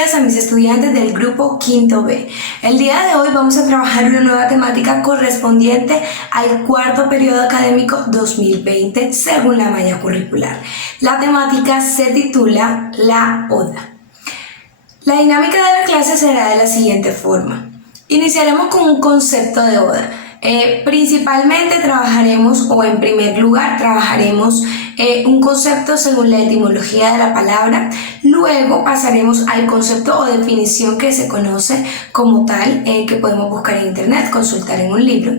días a mis estudiantes del grupo Quinto B. El día de hoy vamos a trabajar una nueva temática correspondiente al cuarto periodo académico 2020 según la malla curricular. La temática se titula La Oda. La dinámica de la clase será de la siguiente forma. Iniciaremos con un concepto de oda. Principalmente trabajaremos, o en primer lugar, trabajaremos un concepto según la etimología de la palabra. Luego pasaremos al concepto o definición que se conoce como tal, que podemos buscar en internet, consultar en un libro.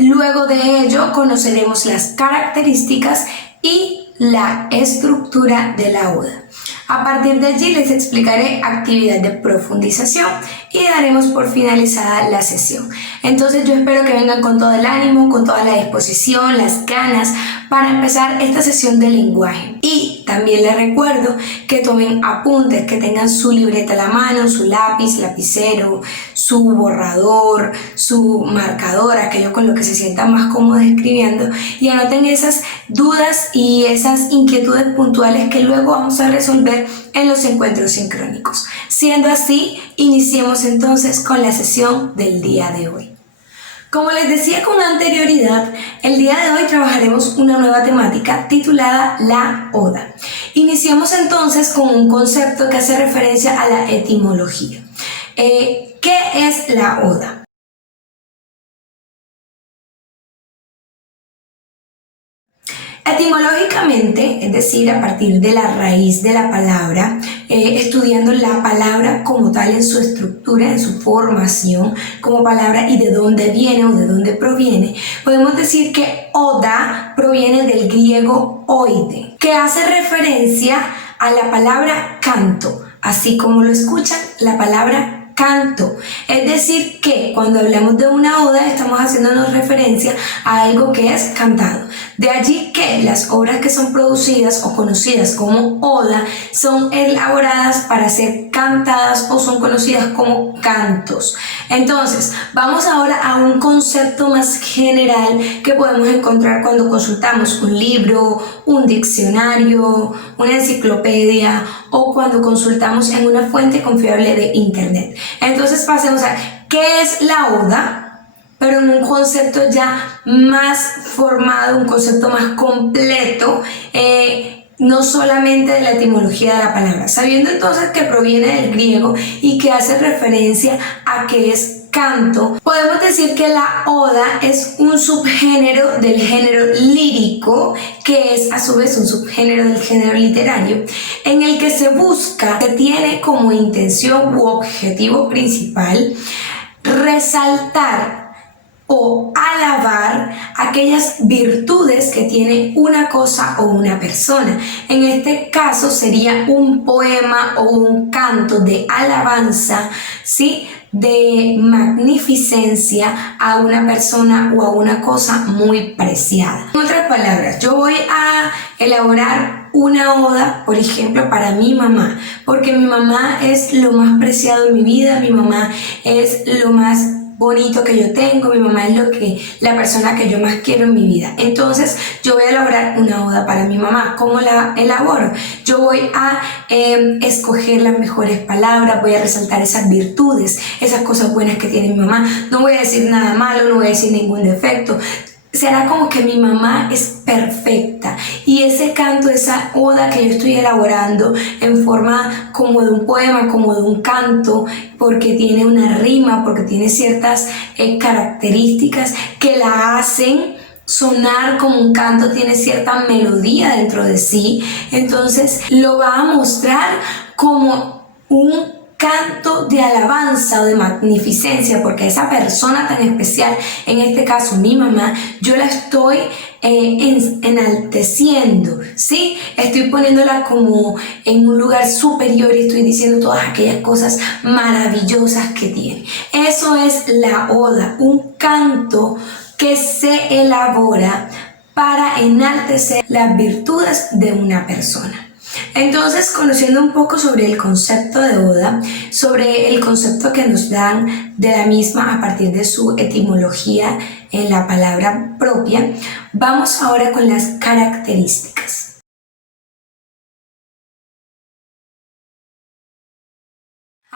Luego de ello conoceremos las características y la estructura de la oda. A partir de allí les explicaré actividad de profundización y daremos por finalizada la sesión. Entonces yo espero que vengan con todo el ánimo, con toda la disposición, las ganas para empezar esta sesión de lenguaje. Y también les recuerdo que tomen apuntes, que tengan su libreta a la mano, su lápiz, lapicero, su borrador, su marcador, aquello con lo que se sientan más cómodos escribiendo, y anoten esas dudas y esas inquietudes puntuales que luego vamos a resolver en los encuentros sincrónicos. Siendo así, iniciemos entonces con la sesión del día de hoy. Como les decía con anterioridad, el día de hoy trabajaremos una nueva temática titulada La Oda. Iniciamos entonces con un concepto que hace referencia a la etimología. ¿Qué es la oda? Etimológicamente, es decir, a partir de la raíz de la palabra, estudiando la palabra como tal en su estructura, en su formación como palabra y de dónde viene o de dónde proviene, podemos decir que oda proviene del griego oide, que hace referencia a la palabra canto, así como lo escuchan, la palabra canto. Es decir que cuando hablamos de una oda estamos haciéndonos referencia a algo que es cantado. De allí que las obras que son producidas o conocidas como oda son elaboradas para ser cantadas o son conocidas como cantos. Entonces, vamos ahora a un concepto más general que podemos encontrar cuando consultamos un libro, un diccionario, una enciclopedia o cuando consultamos en una fuente confiable de internet. Entonces pasemos a ¿qué es la oda? Pero en un concepto ya más formado, un concepto más completo, no solamente de la etimología de la palabra. Sabiendo entonces que proviene del griego y que hace referencia a que es canto, podemos decir que la oda es un subgénero del género lírico, que es a su vez un subgénero del género literario, en el que se tiene como intención u objetivo principal resaltar o alabar aquellas virtudes que tiene una cosa o una persona. En este caso sería un poema o un canto de alabanza, ¿sí?, de magnificencia a una persona o a una cosa muy preciada. En otras palabras, yo voy a elaborar una oda, por ejemplo, para mi mamá, porque mi mamá es lo más preciado en mi vida, mi mamá es lo más bonito que yo tengo, mi mamá es la persona que yo más quiero en mi vida. Entonces yo voy a elaborar una oda para mi mamá. ¿Cómo la elaboro? Yo voy a escoger las mejores palabras, voy a resaltar esas virtudes, esas cosas buenas que tiene mi mamá. No voy a decir nada malo, no voy a decir ningún defecto. Será como que mi mamá es perfecta, y ese canto, esa oda que yo estoy elaborando en forma como de un poema, como de un canto, porque tiene una rima, porque tiene ciertas características que la hacen sonar como un canto, tiene cierta melodía dentro de sí, entonces lo va a mostrar como un canto de alabanza o de magnificencia, porque esa persona tan especial, en este caso mi mamá, yo la estoy enalteciendo, ¿sí? Estoy poniéndola como en un lugar superior y estoy diciendo todas aquellas cosas maravillosas que tiene. Eso es la oda, un canto que se elabora para enaltecer las virtudes de una persona. Entonces, conociendo un poco sobre el concepto de oda, sobre el concepto que nos dan de la misma a partir de su etimología en la palabra propia, vamos ahora con las características.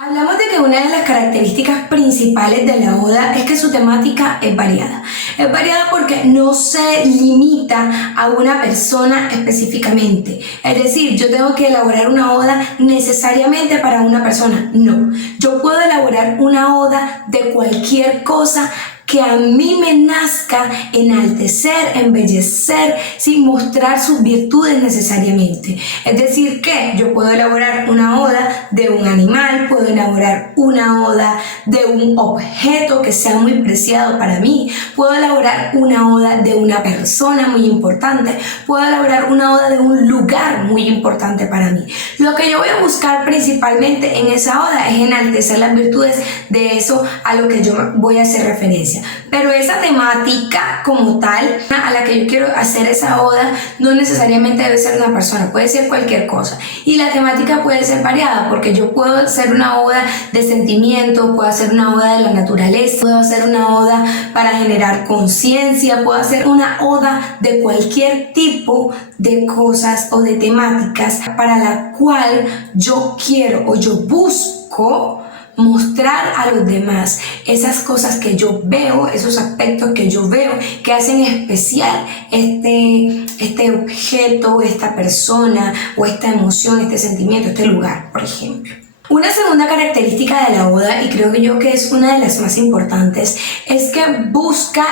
Hablamos de que una de las características principales de la oda es que su temática es variada. Es variada porque no se limita a una persona específicamente. Es decir, yo tengo que elaborar una oda necesariamente para una persona. No, yo puedo elaborar una oda de cualquier cosa que a mí me nazca enaltecer, embellecer, sin mostrar sus virtudes necesariamente. Es decir, que yo puedo elaborar una oda de un animal, puedo elaborar una oda de un objeto que sea muy preciado para mí, puedo elaborar una oda de una persona muy importante, puedo elaborar una oda de un lugar muy importante para mí. Lo que yo voy a buscar principalmente en esa oda es enaltecer las virtudes de eso a lo que yo voy a hacer referencia. Pero esa temática como tal a la que yo quiero hacer esa oda no necesariamente debe ser una persona, puede ser cualquier cosa. Y la temática puede ser variada porque yo puedo hacer una oda de sentimiento, puedo hacer una oda de la naturaleza, puedo hacer una oda para generar conciencia, puedo hacer una oda de cualquier tipo de cosas o de temáticas para la cual yo quiero o yo busco mostrar a los demás esas cosas que yo veo, esos aspectos que yo veo que hacen especial este objeto, esta persona o esta emoción, este sentimiento, este lugar, por ejemplo. Una segunda característica de la oda, y creo que yo que es una de las más importantes, es que busca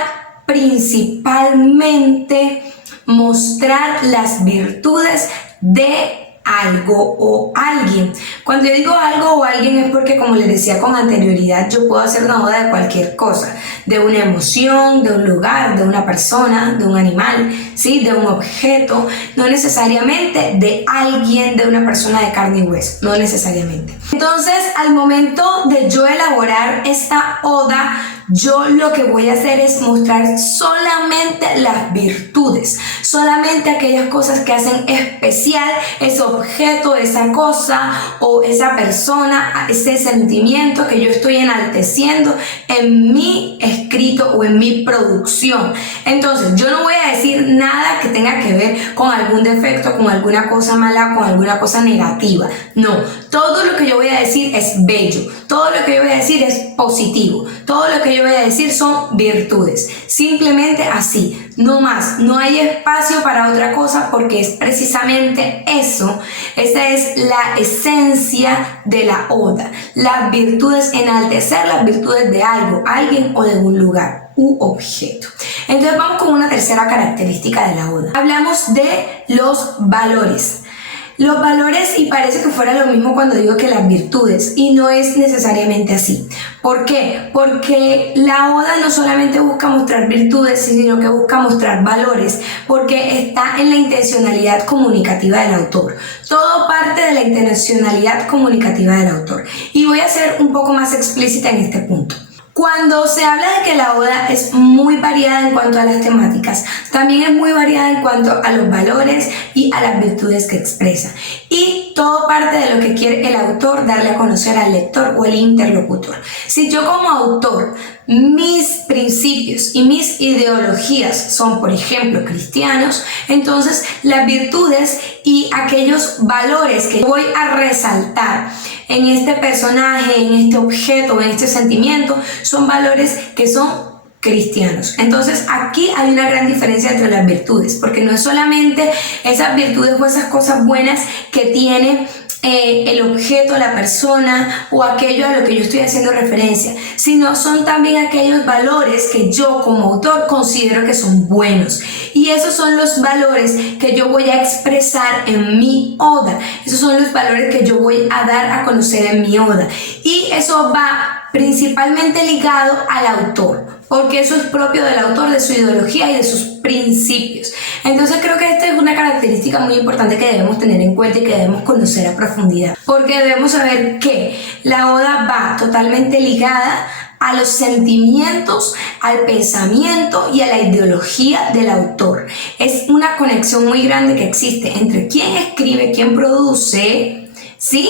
principalmente mostrar las virtudes de algo o alguien. Cuando yo digo algo o alguien es porque, como les decía con anterioridad, yo puedo hacer una oda de cualquier cosa, de una emoción, de un lugar, de una persona, de un animal, ¿sí? De un objeto, no necesariamente de alguien, de una persona de carne y hueso, no necesariamente. Entonces, al momento de yo elaborar esta oda, yo lo que voy a hacer es mostrar solamente las virtudes, solamente aquellas cosas que hacen especial ese objeto, esa cosa o esa persona, ese sentimiento que yo estoy enalteciendo en mi escrito o en mi producción. Entonces, yo no voy a decir nada que tenga que ver con algún defecto, con alguna cosa mala, con alguna cosa negativa. No, todo lo que yo voy a decir es bello, todo lo que yo voy a decir es positivo, todo lo que yo voy a decir son virtudes, simplemente así, no más, no hay espacio para otra cosa porque es precisamente eso, esa es la esencia de la oda, las virtudes, enaltecer las virtudes de algo, alguien o de un lugar u objeto. Entonces vamos con una tercera característica de la oda. Hablamos de los valores. Los valores, y parece que fuera lo mismo cuando digo que las virtudes, y no es necesariamente así. ¿Por qué? Porque la oda no solamente busca mostrar virtudes, sino que busca mostrar valores, porque está en la intencionalidad comunicativa del autor. Todo parte de la intencionalidad comunicativa del autor. Y voy a ser un poco más explícita en este punto. Cuando se habla de que la oda es muy variada en cuanto a las temáticas, también es muy variada en cuanto a los valores y a las virtudes que expresa. Y todo parte de lo que quiere el autor darle a conocer al lector o el interlocutor. Si yo como autor, mis principios y mis ideologías son, por ejemplo, cristianos, entonces las virtudes y aquellos valores que voy a resaltar en este personaje, en este objeto, en este sentimiento, son valores que son cristianos. Entonces aquí hay una gran diferencia entre las virtudes, porque no es solamente esas virtudes o esas cosas buenas que tiene el objeto, la persona o aquello a lo que yo estoy haciendo referencia, sino son también aquellos valores que yo como autor considero que son buenos, y esos son los valores que yo voy a expresar en mi oda, esos son los valores que yo voy a dar a conocer en mi oda, y eso va principalmente ligado al autor, porque eso es propio del autor, de su ideología y de sus principios. Entonces creo que esta es una característica muy importante que debemos tener en cuenta y que debemos conocer a profundidad, porque debemos saber que la oda va totalmente ligada a los sentimientos, al pensamiento y a la ideología del autor. Es una conexión muy grande que existe entre quien escribe, quien produce, ¿sí?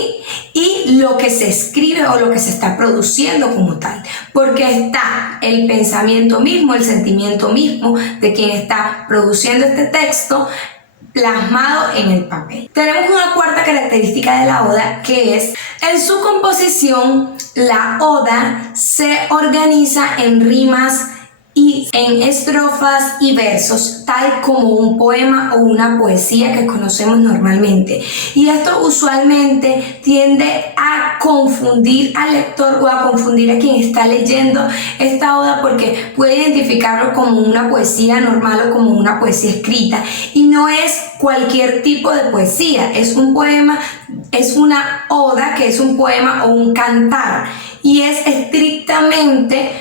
Y lo que se escribe o lo que se está produciendo como tal, porque está el pensamiento mismo, el sentimiento mismo de quien está produciendo este texto plasmado en el papel. Tenemos una cuarta característica de la oda, que es en su composición. La oda se organiza en rimas y en estrofas y versos, tal como un poema o una poesía que conocemos normalmente. Y esto usualmente tiende a confundir al lector o a confundir a quien está leyendo esta oda, porque puede identificarlo como una poesía normal o como una poesía escrita, y no es cualquier tipo de poesía, es un poema, es una oda, que es un poema o un cantar, y es estrictamente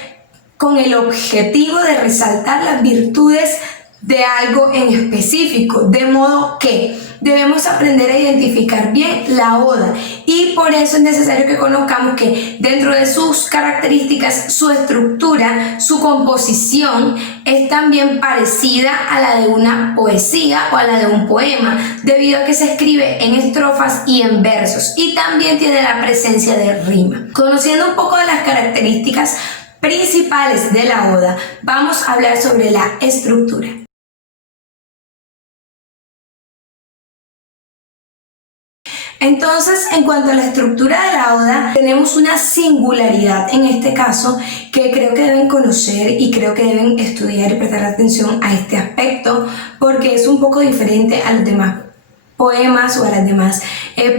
con el objetivo de resaltar las virtudes de algo en específico, de modo que debemos aprender a identificar bien la oda, y por eso es necesario que conozcamos que dentro de sus características, su estructura, su composición es también parecida a la de una poesía o a la de un poema, debido a que se escribe en estrofas y en versos, y también tiene la presencia de rima. Conociendo un poco de las características principales de la oda, vamos a hablar sobre la estructura. Entonces, en cuanto a la estructura de la oda, tenemos una singularidad en este caso que creo que deben conocer y creo que deben estudiar y prestar atención a este aspecto, porque es un poco diferente a los demás poemas o a las demás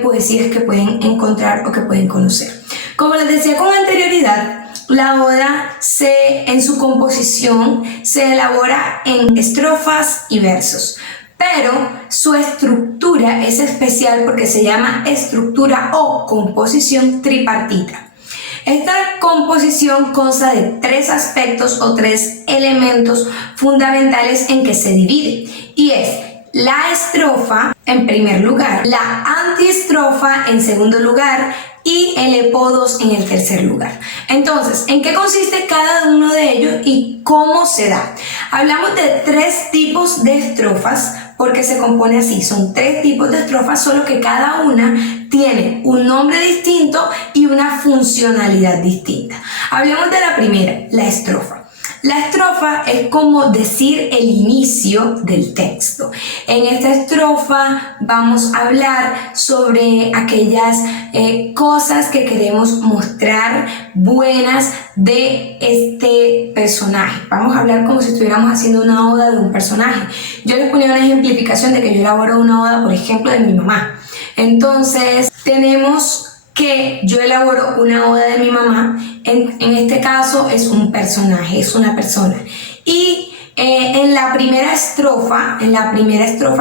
poesías que pueden encontrar o que pueden conocer. Como les decía con anterioridad, la oda en su composición se elabora en estrofas y versos, pero su estructura es especial porque se llama estructura o composición tripartita. Esta composición consta de tres aspectos o tres elementos fundamentales en que se divide, y es la estrofa en primer lugar, la antiestrofa en segundo lugar y el epodos en el tercer lugar. Entonces, ¿en qué consiste cada uno de ellos y cómo se da? Hablamos de tres tipos de estrofas porque se compone así, son tres tipos de estrofas, solo que cada una tiene un nombre distinto y una funcionalidad distinta. Hablemos de la primera, la estrofa. La estrofa es como decir el inicio del texto. En esta estrofa vamos a hablar sobre aquellas cosas que queremos mostrar buenas de este personaje. Vamos a hablar como si estuviéramos haciendo una oda de un personaje. Yo les ponía una ejemplificación de que yo elaboro una oda, por ejemplo, de mi mamá. Entonces, tenemos que yo elaboro una oda de mi mamá. En este caso es un personaje, es una persona. Y en la primera estrofa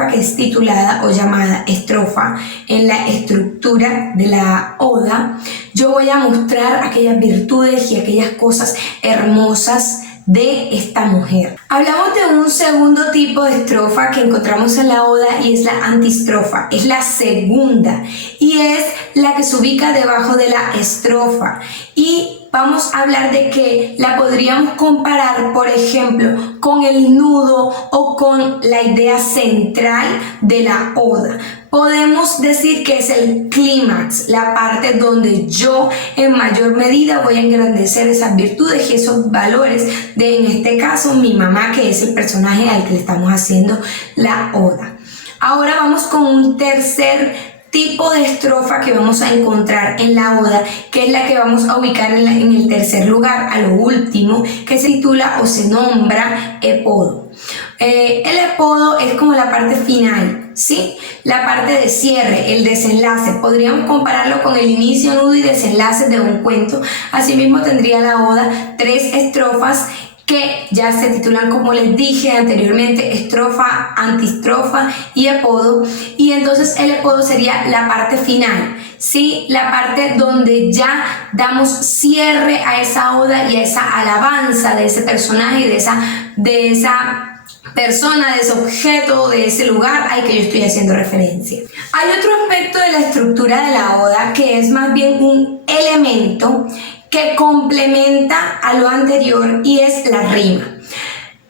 que es titulada o llamada estrofa, en la estructura de la oda, yo voy a mostrar aquellas virtudes y aquellas cosas hermosas de esta mujer. Hablamos de un segundo tipo de estrofa que encontramos en la oda, y es la antiestrofa. Es la segunda y es la que se ubica debajo de la estrofa, y vamos a hablar de que la podríamos comparar, por ejemplo, con el nudo o con la idea central de la oda. Podemos decir que es el clímax, la parte donde yo en mayor medida voy a engrandecer esas virtudes y esos valores de, en este caso, mi mamá, que es el personaje al que le estamos haciendo la oda. Ahora vamos con un tercer tipo de estrofa que vamos a encontrar en la oda, que es la que vamos a ubicar en el tercer lugar, a lo último, que se titula o se nombra epodo. El epodo es como la parte final, ¿sí? La parte de cierre, el desenlace. Podríamos compararlo con el inicio, nudo y desenlace de un cuento. Asimismo tendría la oda tres estrofas que ya se titulan, como les dije anteriormente, estrofa, antiestrofa y epodo. Y entonces el epodo sería la parte final, ¿sí? La parte donde ya damos cierre a esa oda y a esa alabanza de ese personaje, de esa persona, de ese objeto, de ese lugar al que yo estoy haciendo referencia. Hay otro aspecto de la estructura de la oda que es más bien un elemento que complementa a lo anterior, y es la rima.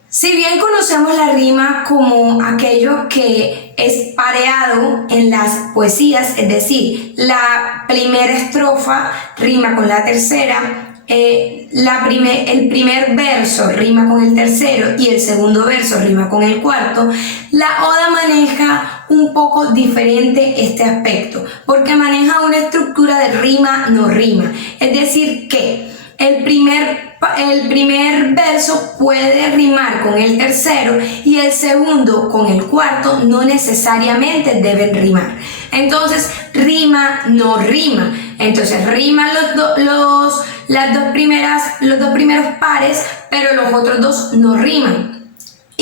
Si bien conocemos la rima como aquello que es pareado en las poesías, es decir, la primera estrofa rima con la tercera, el primer verso rima con el tercero y el segundo verso rima con el cuarto, la oda maneja un poco diferente este aspecto, porque maneja una estructura de rima no rima, es decir que el primer verso puede rimar con el tercero y el segundo con el cuarto no necesariamente deben rimar. Entonces, rima no rima. Entonces, riman los dos primeros pares, pero los otros dos no riman.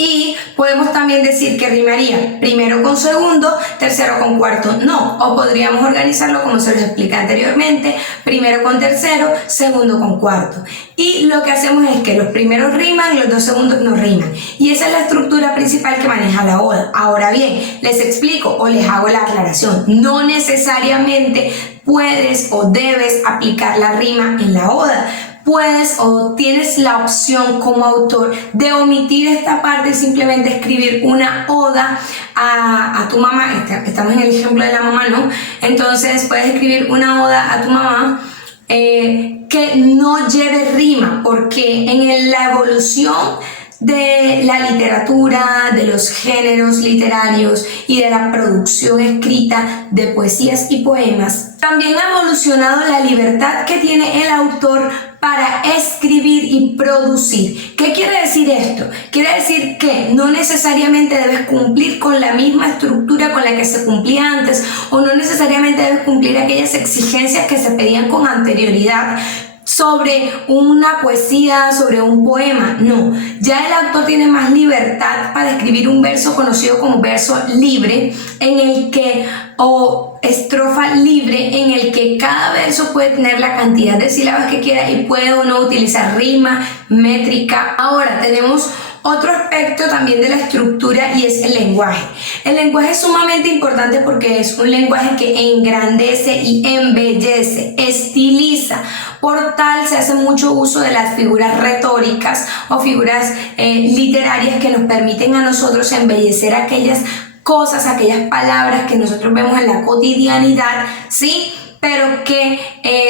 Y podemos también decir que rimaría primero con segundo, tercero con cuarto, no. O podríamos organizarlo como se los expliqué anteriormente, primero con tercero, segundo con cuarto. Y lo que hacemos es que los primeros riman y los dos segundos no riman. Y esa es la estructura principal que maneja la oda. Ahora bien, les explico o les hago la aclaración. No necesariamente puedes o debes aplicar la rima en la oda. Puedes o tienes la opción como autor de omitir esta parte y simplemente escribir una oda a tu mamá. Estamos en el ejemplo de la mamá, ¿no? Entonces puedes escribir una oda a tu mamá que no lleve rima, porque en la evolución de la literatura, de los géneros literarios y de la producción escrita de poesías y poemas, también ha evolucionado la libertad que tiene el autor para escribir y producir. ¿Qué quiere decir esto? Quiere decir que no necesariamente debes cumplir con la misma estructura con la que se cumplía antes, o no necesariamente debes cumplir aquellas exigencias que se pedían con anterioridad sobre una poesía, sobre un poema. No, ya el autor tiene más libertad para escribir un verso conocido como verso libre, en el que, o estrofa libre, en el que cada verso puede tener la cantidad de sílabas que quiera y puede o no utilizar rima, métrica. Ahora tenemos otro aspecto también de la estructura y es el lenguaje. El lenguaje es sumamente importante porque es un lenguaje que engrandece y embellece, estiliza. Por tal se hace mucho uso de las figuras retóricas o figuras literarias que nos permiten a nosotros embellecer aquellas cosas, aquellas palabras que nosotros vemos en la cotidianidad, ¿sí? Pero que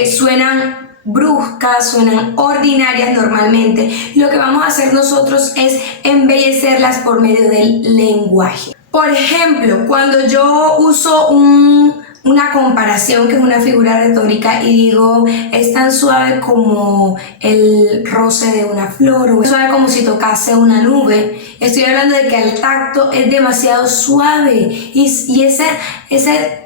suenan bruscas, suenan ordinarias normalmente. Lo que vamos a hacer nosotros es embellecerlas por medio del lenguaje. Por ejemplo, cuando yo uso una comparación, que es una figura retórica, y digo, es tan suave como el roce de una flor, o es suave como si tocase una nube, estoy hablando de que el tacto es demasiado suave y ese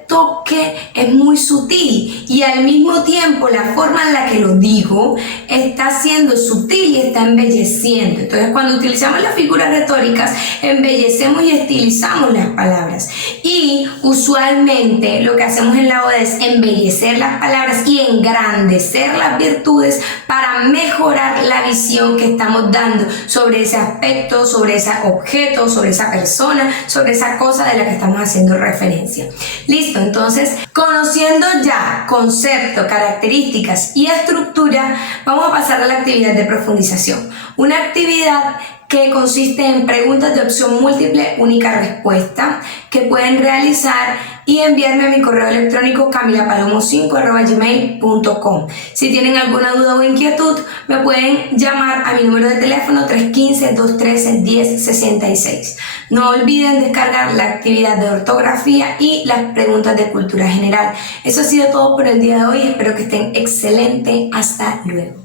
toque es muy sutil, y al mismo tiempo la forma en la que lo digo está siendo sutil y está embelleciendo. Entonces, cuando utilizamos las figuras retóricas, embellecemos y estilizamos las palabras, y usualmente lo que hacemos en la oda es embellecer las palabras y engrandecer las virtudes para mejorar la visión que estamos dando sobre ese aspecto, sobre ese objeto, sobre esa persona, sobre esa cosa de la que estamos haciendo referencia. Listo, entonces, conociendo ya concepto, características y estructura, vamos a pasar a la actividad de profundización. Una actividad que consiste en preguntas de opción múltiple, única respuesta, que pueden realizar y enviarme a mi correo electrónico camilapalomo5@gmail.com. Si tienen alguna duda o inquietud, me pueden llamar a mi número de teléfono 315-213-1066. No olviden descargar la actividad de ortografía y las preguntas de cultura general. Eso ha sido todo por el día de hoy. Espero que estén excelentes. Hasta luego.